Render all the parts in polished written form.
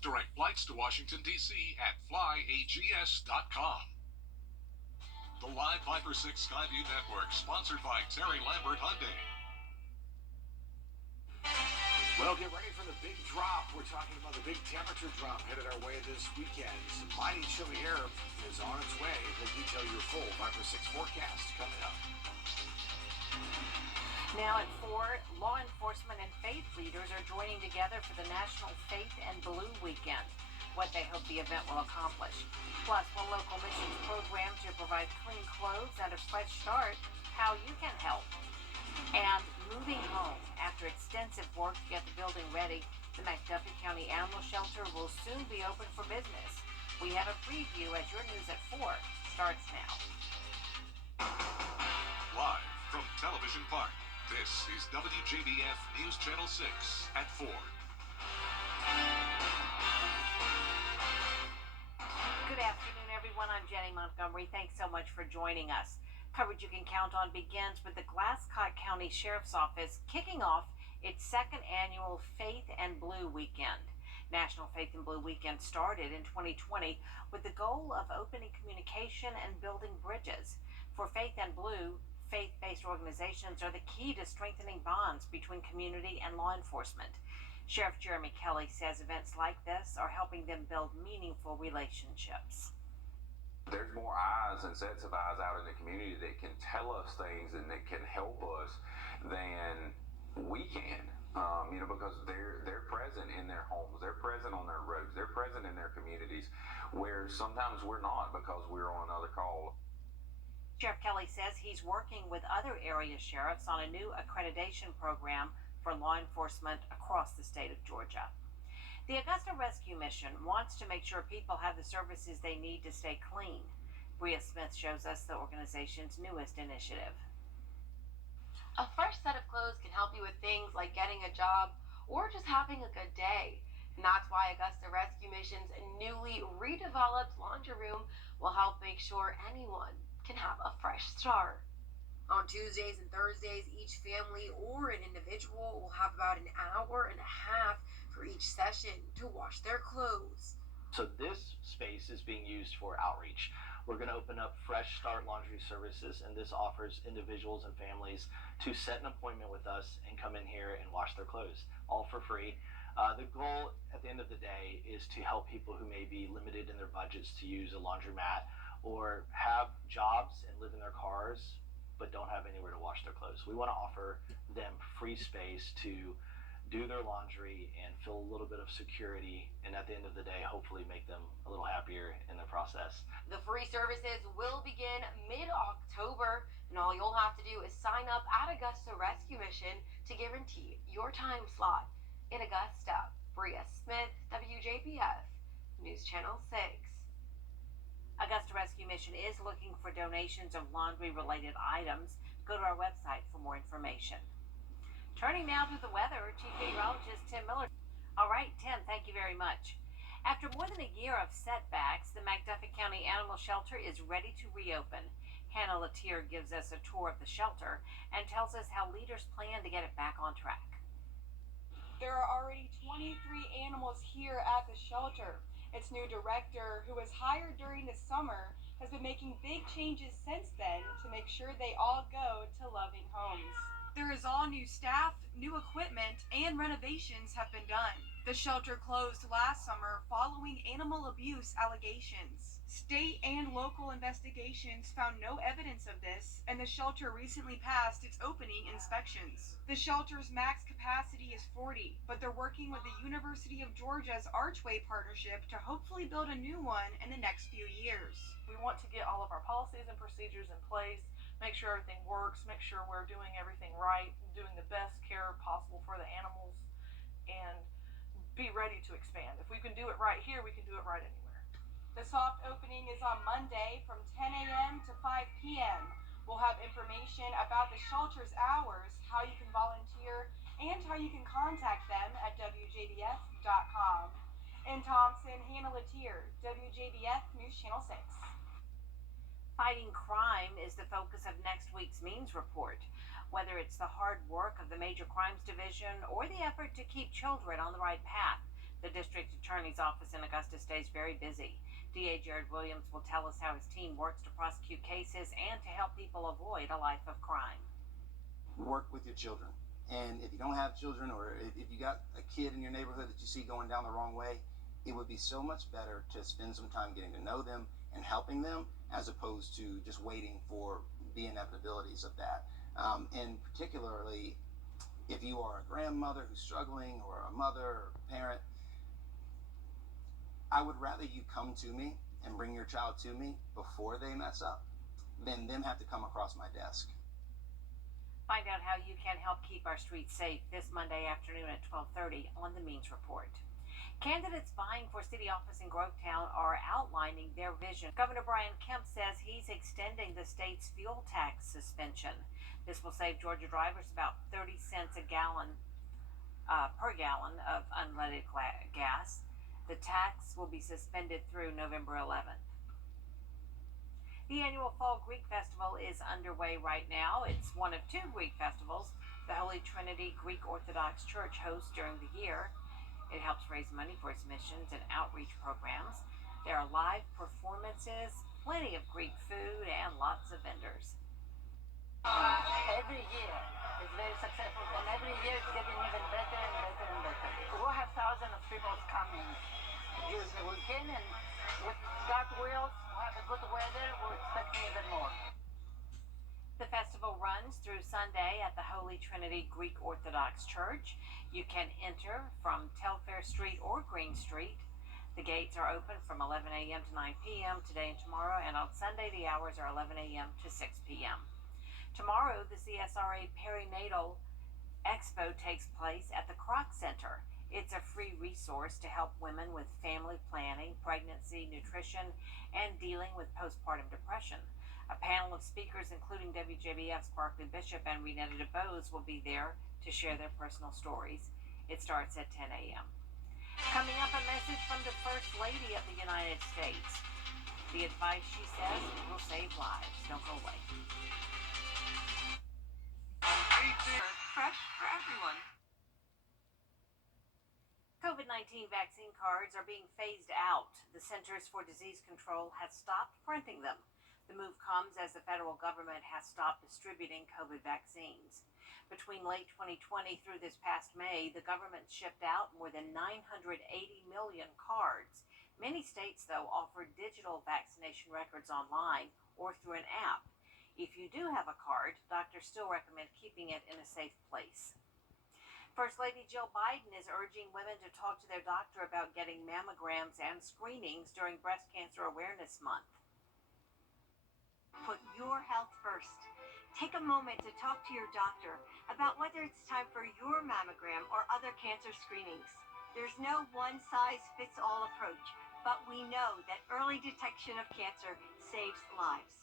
Book direct flights to Washington, D.C. at flyags.com. The Live Viper 6 Skyview Network, sponsored by Terry Lambert Hyundai. Well, get ready for the big drop. We're talking about the big temperature drop headed our way this weekend. Some mighty chilly air is on its way. We'll detail your full Viper 6 forecast coming up. Now at 4, law enforcement and faith leaders are joining together for the National Faith and Blue Weekend. What they hope the event will accomplish. Plus, one local missions program to provide clean clothes and a fresh start, how you can help. And moving home. After extensive work to get the building ready, the McDuffie County Animal Shelter will soon be open for business. We have a preview as your news at 4 starts now. Live from Television Park, this is WJBF News Channel 6 at 4. Good afternoon, everyone. I'm Jenny Montgomery. Thanks so much for joining us. Coverage you can count on begins with the Glasscock County Sheriff's Office kicking off its second annual Faith and Blue Weekend. National Faith and Blue Weekend started in 2020 with the goal of opening communication and building bridges. For Faith and Blue, faith-based organizations are the key to strengthening bonds between community and law enforcement. Sheriff Jeremy Kelly says events like this are helping them build meaningful relationships. There's more eyes and sets of eyes out in the community that can tell us things and that can help us than we can, because they're present in their homes, they're present on their roads, they're present in their communities, where sometimes we're not because we're on another call. Sheriff Kelly says he's working with other area sheriffs on a new accreditation program for law enforcement across the state of Georgia. The Augusta Rescue Mission wants to make sure people have the services they need to stay clean. Bria Smith shows us the organization's newest initiative. A fresh set of clothes can help you with things like getting a job or just having a good day. And that's why Augusta Rescue Mission's newly redeveloped laundry room will help make sure anyone can have a fresh start. On Tuesdays and Thursdays, each family or an individual will have about an hour and a half for each session to wash their clothes. So this space is being used for outreach. We're going to open up Fresh Start Laundry Services, and this offers individuals and families to set an appointment with us and come in here and wash their clothes, all for free. The goal at the end of the day is to help people who may be limited in their budgets to use a laundromat or have jobs and live in their cars but don't have anywhere to wash their clothes. We want to offer them free space to do their laundry and feel a little bit of security, and at the end of the day, hopefully make them a little happier in the process. The free services will begin mid-October, and all you'll have to do is sign up at Augusta Rescue Mission to guarantee your time slot. In Augusta, Bria Smith, WJBF, News Channel 6. Augusta Rescue Mission is looking for donations of laundry-related items. Go to our website for more information. Turning now to the weather, Chief Meteorologist Tim Miller. All right, Tim, thank you very much. After more than a year of setbacks, the McDuffie County Animal Shelter is ready to reopen. Hannah Latier gives us a tour of the shelter and tells us how leaders plan to get it back on track. There are already 23 animals here at the shelter. Its new director, who was hired during the summer, has been making big changes since then to make sure they all go to loving homes. There is all new staff, new equipment, and renovations have been done. The shelter closed last summer following animal abuse allegations. State and local investigations found no evidence of this, and the shelter recently passed its opening inspections. The shelter's max capacity is 40, but they're working with the University of Georgia's Archway partnership to hopefully build a new one in the next few years. We want to get all of our policies and procedures in place, make sure everything works, make sure we're doing everything right, doing the best care possible for the animals, and be ready to expand. If we can do it right here, we can do it right anywhere. The soft opening is on Monday from 10 a.m. to 5 p.m. We'll have information about the shelter's hours, how you can volunteer, and how you can contact them at WJBF.com. In Thompson, Hannah Latier, WJBF News Channel 6. Fighting crime is the focus of next week's Means Report. Whether it's the hard work of the Major Crimes Division or the effort to keep children on the right path, the The district attorney's office in Augusta stays very busy. DA Jared Williams will tell us how his team works to prosecute cases and to help people avoid a life of crime. Work with your children. And if you don't have children, or if you got a kid in your neighborhood that you see going down the wrong way, it would be so much better to spend some time getting to know them and helping them, as opposed to just waiting for the inevitabilities of that. And particularly, if you are a grandmother who's struggling, or a mother or parent, I would rather you come to me and bring your child to me before they mess up than them have to come across my desk. Find out how you can help keep our streets safe this Monday afternoon at 12:30 on the Means Report. Candidates vying for city office in Grovetown are outlining their vision. Governor Brian Kemp says he's extending the state's fuel tax suspension. This will save Georgia drivers about 30 cents a gallon per gallon of unleaded gas. The tax will be suspended through November 11th. The annual Fall Greek Festival is underway right now. It's one of two Greek festivals the Holy Trinity Greek Orthodox Church hosts during the year. It helps raise money for its missions and outreach programs. There are live performances, plenty of Greek food, and lots of vendors. Every year it's very successful, and every year it's getting even better and better and better. We'll have thousands of people coming during the weekend, and with God wills, we'll have a good weather. We're expecting even more. The festival runs through Sunday at the Holy Trinity Greek Orthodox Church. You can enter from Telfair Street or Green Street. The gates are open from 11 a.m. to 9 p.m. today and tomorrow, and on Sunday the hours are 11 a.m. to 6 p.m. Tomorrow, the CSRA Perinatal Expo takes place at the Kroc Center. It's a free resource to help women with family planning, pregnancy, nutrition, and dealing with postpartum depression. A panel of speakers, including WJBF's Barkley Bishop and Renetta DeBose, will be there to share their personal stories. It starts at 10 a.m. Coming up, a message from the First Lady of the United States. The advice she says will save lives. Don't go away. Fresh for everyone. COVID-19 vaccine cards are being phased out. The Centers for Disease Control has stopped printing them. The move comes as the federal government has stopped distributing COVID vaccines. Between late 2020 through this past May, the government shipped out more than 980 million cards. Many states, though, offer digital vaccination records online or through an app. If you do have a card, doctors still recommend keeping it in a safe place. First Lady Jill Biden is urging women to talk to their doctor about getting mammograms and screenings during Breast Cancer Awareness Month. Put your health first. Take a moment to talk to your doctor about whether it's time for your mammogram or other cancer screenings. There's no one-size-fits-all approach, but we know that early detection of cancer saves lives.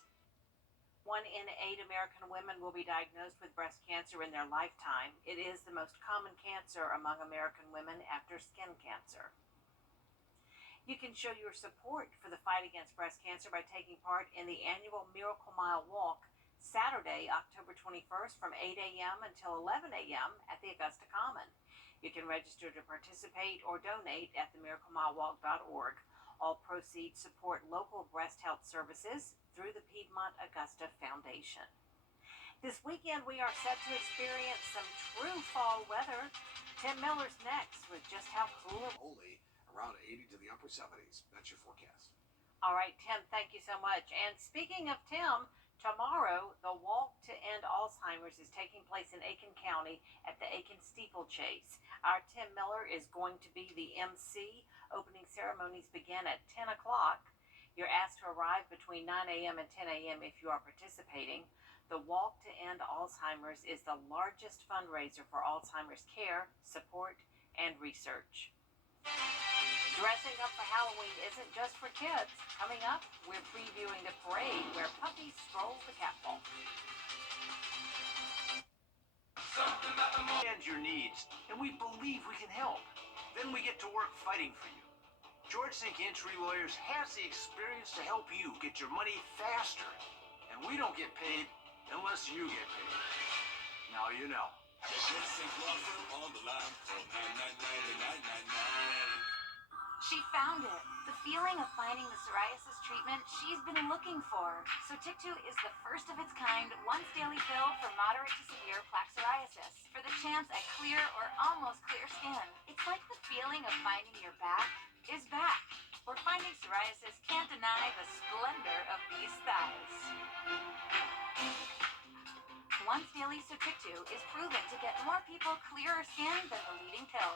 1 in 8 American women will be diagnosed with breast cancer in their lifetime. It is the most common cancer among American women after skin cancer. You can show your support for the fight against breast cancer by taking part in the annual Miracle Mile Walk, Saturday, October 21st from 8 a.m. until 11 a.m. at the Augusta Common. You can register to participate or donate at themiraclemilewalk.org. All proceeds support local breast health services through the Piedmont Augusta Foundation. This weekend, we are set to experience some true fall weather. Tim Miller's next with just how cool it will Only around 80 to the upper 70s. That's your forecast. All right, Tim, thank you so much. And speaking of Tim, tomorrow, the Walk to End Alzheimer's is taking place in Aiken County at the Aiken Steeplechase. Our Tim Miller is going to be the MC. Opening ceremonies begin at 10 o'clock. You're asked to arrive between 9 a.m. and 10 a.m. if you are participating. The Walk to End Alzheimer's is the largest fundraiser for Alzheimer's care, support, and research. Dressing up for Halloween isn't just for kids. Coming up, we're previewing the parade where puppies stroll the catwalk. Understand your needs, and we believe we can help. Then we get to work fighting for you. George Sink Entry Lawyers has the experience to help you get your money faster. And we don't get paid unless you get paid. Now you know. George Sink Law Firm on the line for 999. found it. The feeling of finding the psoriasis treatment she's been looking for. Sotyktu is the first of its kind, once daily pill for moderate to severe plaque psoriasis, for the chance at clear or almost clear skin. It's like the feeling of finding your back is back, or finding psoriasis can't deny the splendor of these thighs. Once daily Sotyktu is proven to get more people clearer skin than the leading pill.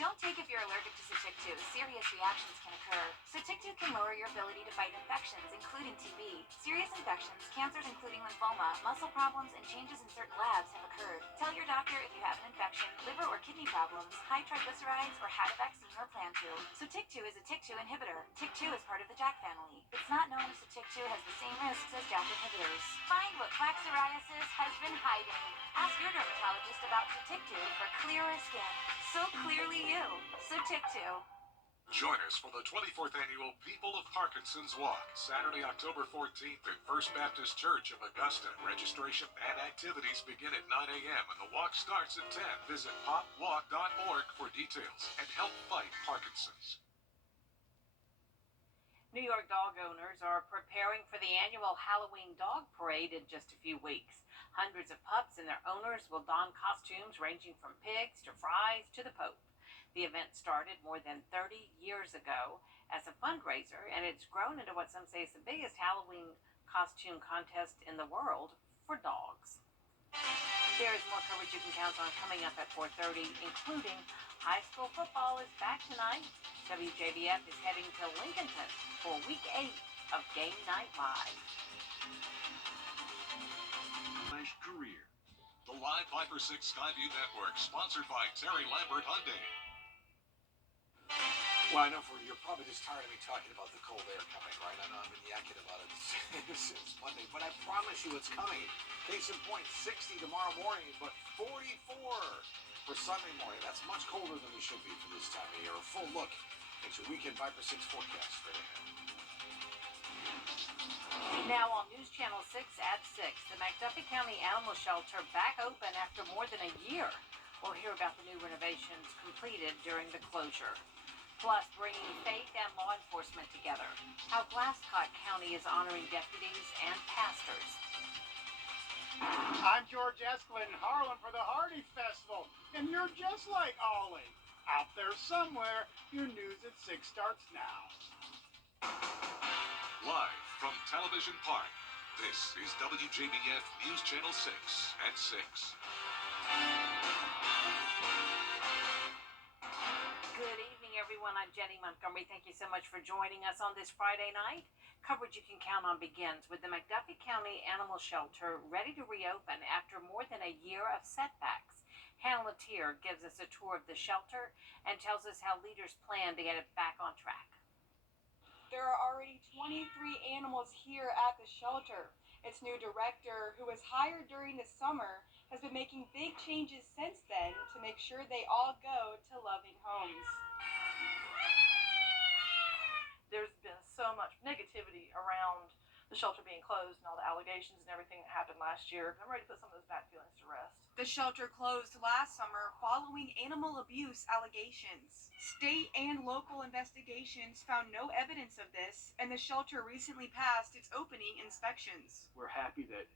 Don't take if you're allergic to Sotyktu. Serious reactions can occur. Sotyktu can lower your ability to fight infections, including TB. Serious infections, cancers including lymphoma, muscle problems, and changes in certain labs have occurred. Tell your doctor if you have an infection, liver or kidney problems, high triglycerides, or had a vaccine or plan to. Sotyktu is a TYK2 inhibitor. TYK2 is part of the JAK family. It's not known if Sotyktu has the same risks as JAK inhibitors. Find what plaque psoriasis has been hiding. Ask your dermatologist about Sotyktu for clearer skin. So clearly you. Sotyktu. Join us for the 24th Annual People of Parkinson's Walk, Saturday, October 14th at First Baptist Church of Augusta. Registration and activities begin at 9 a.m. and the walk starts at 10. Visit popwalk.org for details and help fight Parkinson's. New York dog owners are preparing for the annual Halloween dog parade in just a few weeks. Hundreds of pups and their owners will don costumes ranging from pigs to fries to the Pope. The event started more than 30 years ago as a fundraiser, and it's grown into what some say is the biggest Halloween costume contest in the world for dogs. There is more coverage you can count on coming up at 4:30, including high school football is back tonight. WJBF is heading to Lincolnton for Week 8 of Game Night Live. Career. The Live Viper 6 Skyview Network, sponsored by Terry Lambert Hyundai. Well, I know you're probably just tired of me talking about the cold air coming, right? I know I've been yakking about it since Monday, but I promise you it's coming. Case in point, 60 tomorrow morning, but 44 for Sunday morning. That's much colder than we should be for this time of year. A full look at your weekend Viper 6 forecast straight ahead. Now on News Channel 6 at 6, the McDuffie County Animal Shelter back open after more than a year. We'll hear about the new renovations completed during the closure. Plus, bringing faith and law enforcement together. How Glasscock County is honoring deputies and pastors. I'm George Esklin, Harlan for the Hardy Festival, and you're just like Ollie. Out there somewhere, your news at 6 starts now. Live from Television Park, this is WJBF News Channel 6 at 6. Good evening, everyone. I'm Jenny Montgomery. Thank you so much for joining us on this Friday night. Coverage you can count on begins with the McDuffie County Animal Shelter ready to reopen after more than a year of setbacks. Hannah Latier gives us a tour of the shelter and tells us how leaders plan to get it back on track. There are already 23 animals here at the shelter. Its new director, who was hired during the summer, has been making big changes since then to make sure they all go to loving homes. There's been so much negativity around the shelter being closed and all the allegations and everything that happened last year. I'm ready to put some of those bad feelings to rest. The shelter closed last summer following animal abuse allegations. State and local investigations found no evidence of this, and the shelter recently passed its opening inspections. We're happy that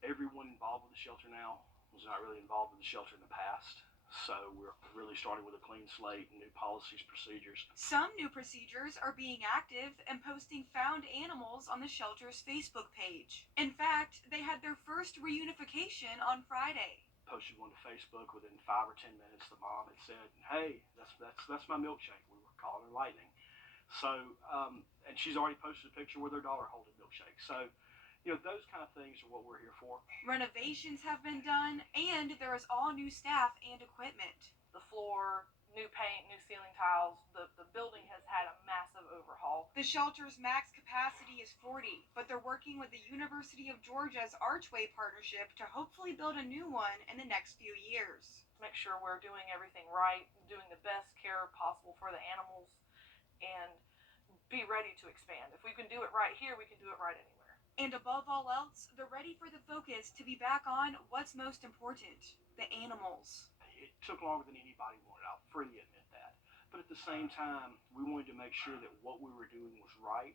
everyone involved with the shelter now was not really involved with the shelter in the past. So we're really starting with a clean slate, new policies, procedures. Some new procedures are being active and posting found animals on the shelter's Facebook page. In fact, they had their first reunification on Friday. Posted one to Facebook. Within 5 or 10 minutes, the mom had said, "Hey, that's my milkshake." We were calling her Lightning. So, and she's already posted a picture with her daughter holding milkshake. So, those kind of things are what we're here for. Renovations have been done, and there is all new staff and equipment. The floor, new paint, new ceiling tiles. The building has had a massive overhaul. The shelter's max capacity is 40, but they're working with the University of Georgia's Archway partnership to hopefully build a new one in the next few years. Make sure we're doing everything right, doing the best care possible for the animals, and be ready to expand. If we can do it right here, we can do it right anywhere. And above all else, they're ready for the focus to be back on what's most important, the animals. It took longer than anybody wanted. I'll freely admit that. but at the same time, we wanted to make sure that what we were doing was right,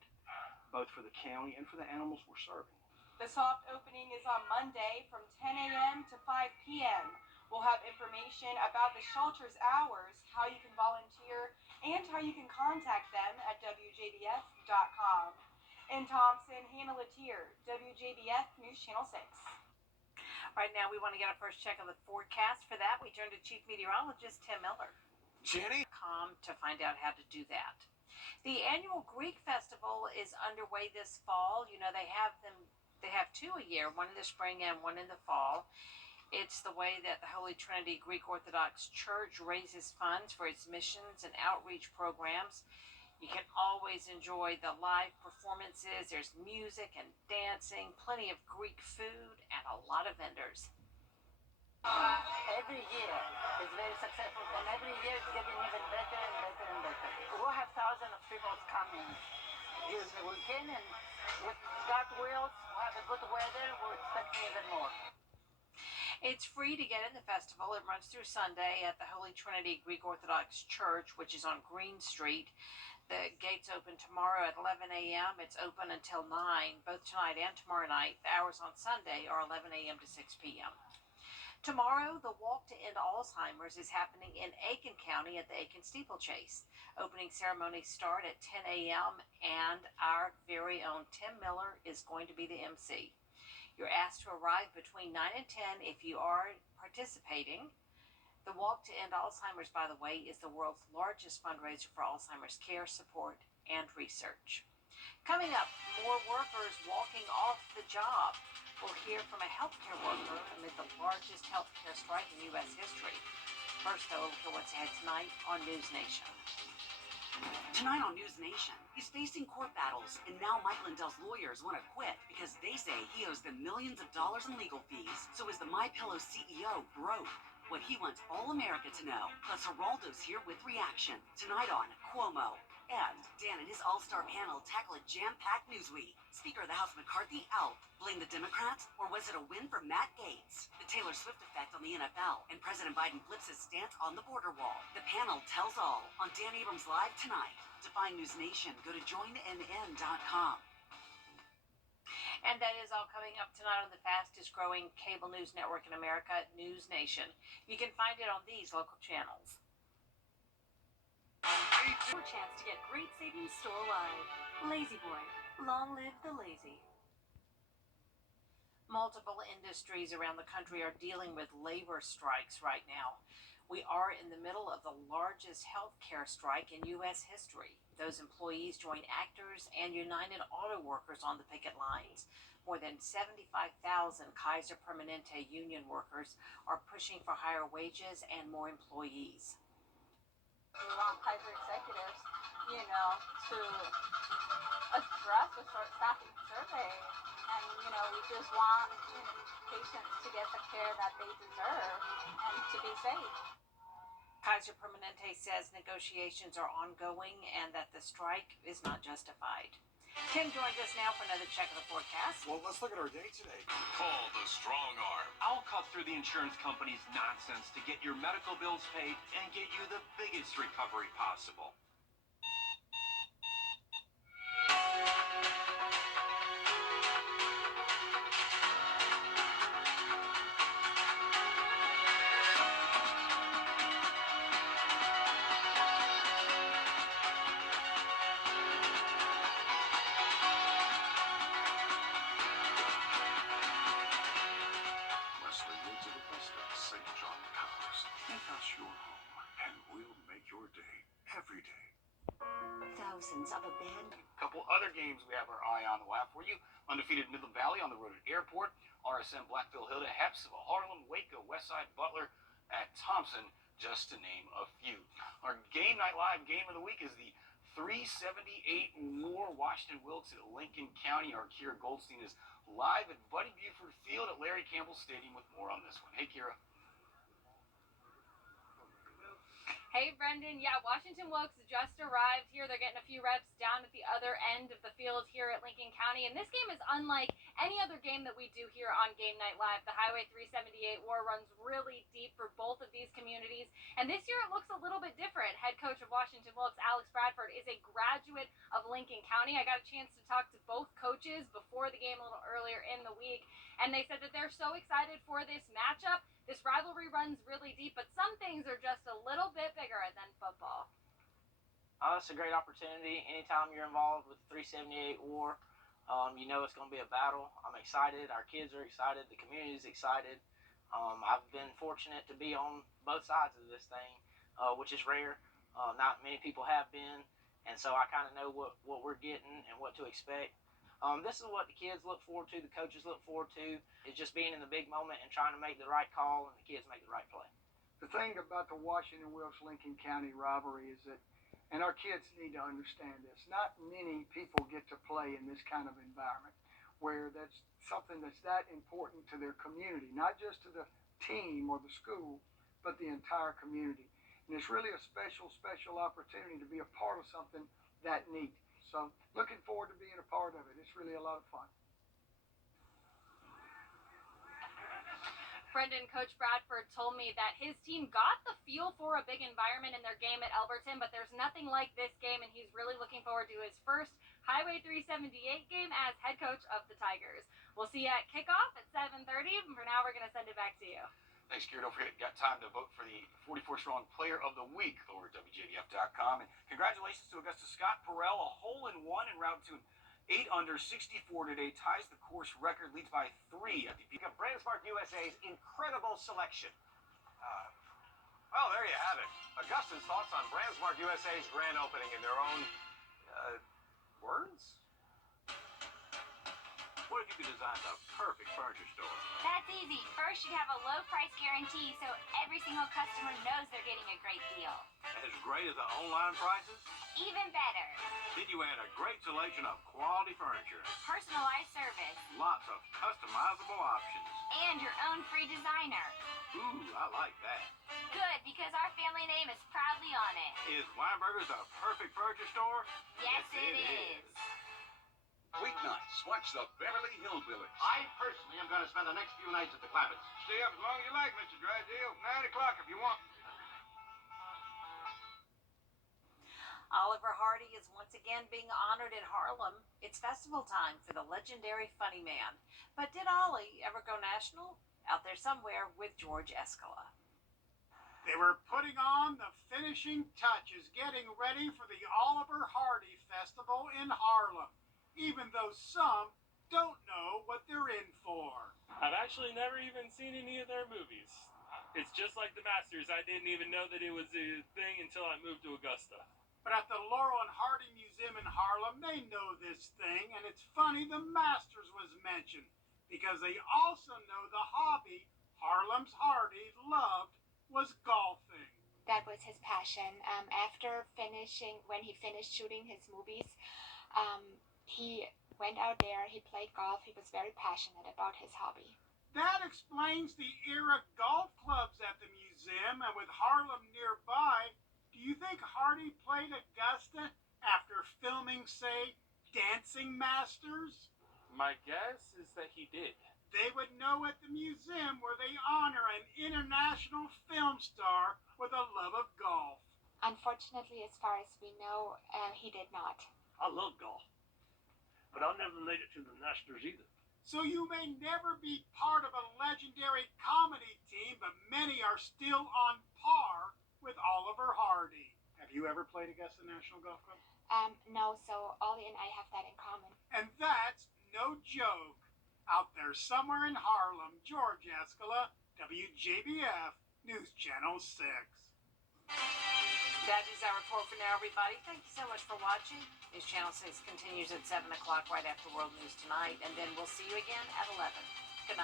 both for the county and for the animals we're serving. The soft opening is on Monday from 10 a.m. to 5 p.m. We'll have information about the shelter's hours, how you can volunteer, and how you can contact them at WJBF.com. In Thompson, Hannah Latier, WJBF News Channel 6. Right now, we want to get our first check on the forecast. For that, we turn to Chief Meteorologist Tim Miller. Jenny? To find out how to do that. The annual Greek Festival is underway this fall. You know, they have two a year, one in the spring and one in the fall. It's the way that the Holy Trinity Greek Orthodox Church raises funds for its missions and outreach programs. You can always enjoy the live performances. There's music and dancing, plenty of Greek food, and a lot of vendors. Every year is very successful, and every year it's getting even better and better and better. We'll have thousands of people coming during the weekend, and with God wills, we'll have a good weather, we're expecting even more. It's free to get in the festival. It runs through Sunday at the Holy Trinity Greek Orthodox Church, which is on Green Street. The gates open tomorrow at 11 a.m. It's open until 9, both tonight and tomorrow night. The hours on Sunday are 11 a.m. to 6 p.m. Tomorrow, the Walk to End Alzheimer's is happening in Aiken County at the Aiken Steeplechase. Opening ceremonies start at 10 a.m. and our very own Tim Miller is going to be the MC. You're asked to arrive between 9 and 10 if you are participating. The Walk to End Alzheimer's, by the way, is the world's largest fundraiser for Alzheimer's care, support, and research. Coming up, more workers walking off the job. We'll hear from a healthcare worker amid the largest healthcare strike in U.S. history. First, though, look at what's ahead tonight on News Nation. Tonight on News Nation, he's facing court battles, and now Mike Lindell's lawyers want to quit because they say he owes them millions of dollars in legal fees. So is the MyPillow CEO broke? What he wants all America to know. Plus, Geraldo's here with reaction. Tonight on Cuomo. And Dan and his all-star panel tackle a jam-packed news week. Speaker of the House McCarthy out. Blame the Democrats? Or was it a win for Matt Gaetz? The Taylor Swift effect on the NFL. And President Biden flips his stance on the border wall. The panel tells all on Dan Abrams Live tonight. To find News Nation, go to joinnn.com. And that is all coming up tonight on the fastest growing cable news network in America, News Nation. You can find it on these local channels. Your chance to get great savings store-wide. Lazy Boy. Long live the lazy. Multiple industries around the country are dealing with labor strikes right now. We are in the middle of the largest healthcare strike in U.S. history. Those employees join actors and United Auto Workers on the picket lines. More than 75,000 Kaiser Permanente union workers are pushing for higher wages and more employees. We want Kaiser executives, to address the short staffing survey. And, we just want patients to get the care that they deserve and to be safe. Kaiser Permanente says negotiations are ongoing and that the strike is not justified. Tim joins us now for another check of the forecast. Well, let's look at our day today. Call the Strong Arm. I'll cut through the insurance company's nonsense to get your medical bills paid and get you the biggest recovery possible. Thousands of abandoned. Couple other games we have our eye on. We'll have for you. Undefeated Midland Valley on the road at Airport. RSM Blackville Hilda, Hepsville, Harlem, Waco, Westside, Butler at Thompson, just to name a few. Our Game Night Live game of the week is the 378 Moore Washington Wilkes at Lincoln County. Our Kira Goldstein is live at Buddy Buford Field at Larry Campbell Stadium with more on this one. Hey, Kira. Hey, Brendan. Yeah, Washington Wilkes just arrived here. They're getting a few reps down at the other end of the field here at Lincoln County. And this game is unlike any other game that we do here on Game Night Live. The Highway 378 war runs really deep for both of these communities. And this year it looks a little bit different. Head coach of Washington Wilkes, Alex Bradford, is a graduate of Lincoln County. I got a chance to talk to both coaches before the game a little earlier in the week. And they said that they're so excited for this matchup. This rivalry runs really deep, but some things are just a little bit bigger than football. It's a great opportunity. Anytime you're involved with the 378 war, you know it's going to be a battle. I'm excited. Our kids are excited. The community is excited. I've been fortunate to be on both sides of this thing, which is rare. Not many people have been, and so I kind of know what we're getting and what to expect. This is what the kids look forward to, the coaches look forward to, is just being in the big moment and trying to make the right call and the kids make the right play. The thing about the Washington Wilkes-Lincoln County rivalry is that, and our kids need to understand this, not many people get to play in this kind of environment where that's something that's that important to their community, not just to the team or the school, but the entire community. And it's really a special, special opportunity to be a part of something that neat. So looking forward to being a part of it. It's really a lot of fun. Brendan, Coach Bradford told me that his team got the feel for a big environment in their game at Elberton, but there's nothing like this game, and he's really looking forward to his first Highway 378 game as head coach of the Tigers. We'll see you at kickoff at 7:30. For now, we're going to send it back to you. Thanks, Kira. Don't forget, got time to vote for the 44 Strong Player of the Week over at WJBF.com. And congratulations to Augusta Scott Perrell, a hole-in-one in round 2. 8 under 64 today, ties the course record, leads by 3 at the peak of BrandSmart USA's incredible selection. Well, there you have it. Augusta's thoughts on BrandSmart USA's grand opening in their own words? What if you could design the perfect furniture store? That's easy. First, you'd have a low price guarantee so every single customer knows they're getting a great deal. As great as the online prices? Even better. Then you add a great selection of quality furniture. Personalized service. Lots of customizable options. And your own free designer. Ooh, I like that. Good, because our family name is proudly on it. Is Weinberger's the perfect furniture store? Yes, it is. Weeknights, watch the Beverly Hillbillies. I personally am going to spend the next few nights at the Clabbits. Stay up as long as you like, Mr. Drysdale. 9 o'clock if you want. Oliver Hardy is once again being honored in Harlem. It's festival time for the legendary funny man. But did Ollie ever go national? Out there somewhere with George Escala. They were putting on the finishing touches, getting ready for the Oliver Hardy Festival in Harlem, even though some don't know what they're in for. I've actually never even seen any of their movies. It's just like the Masters. I didn't even know that it was a thing until I moved to Augusta. But at the Laurel and Hardy Museum in Harlem, they know this thing, and it's funny the Masters was mentioned, because they also know the hobby Harlem's Hardy loved was golfing. That was his passion. When he finished shooting his movies, he went out there, he played golf, he was very passionate about his hobby. That explains the era golf clubs at the museum, and with Harlem nearby, do you think Hardy played Augusta after filming, say, Dancing Masters? My guess is that he did. They would know at the museum where they honor an international film star with a love of golf. Unfortunately, as far as we know, he did not. I love golf, but I never made it to the Masters either. So you may never be part of a legendary comedy team, but many are still on par with Oliver Hardy. Have you ever played Augusta National Golf Club? No, so Ollie and I have that in common. And that's no joke. Out there somewhere in Harlem, George Escala, WJBF, News Channel 6. That is our report for now, everybody. Thank you so much for watching. News Channel 6 continues at 7 o'clock right after World News Tonight, and then we'll see you again at 11.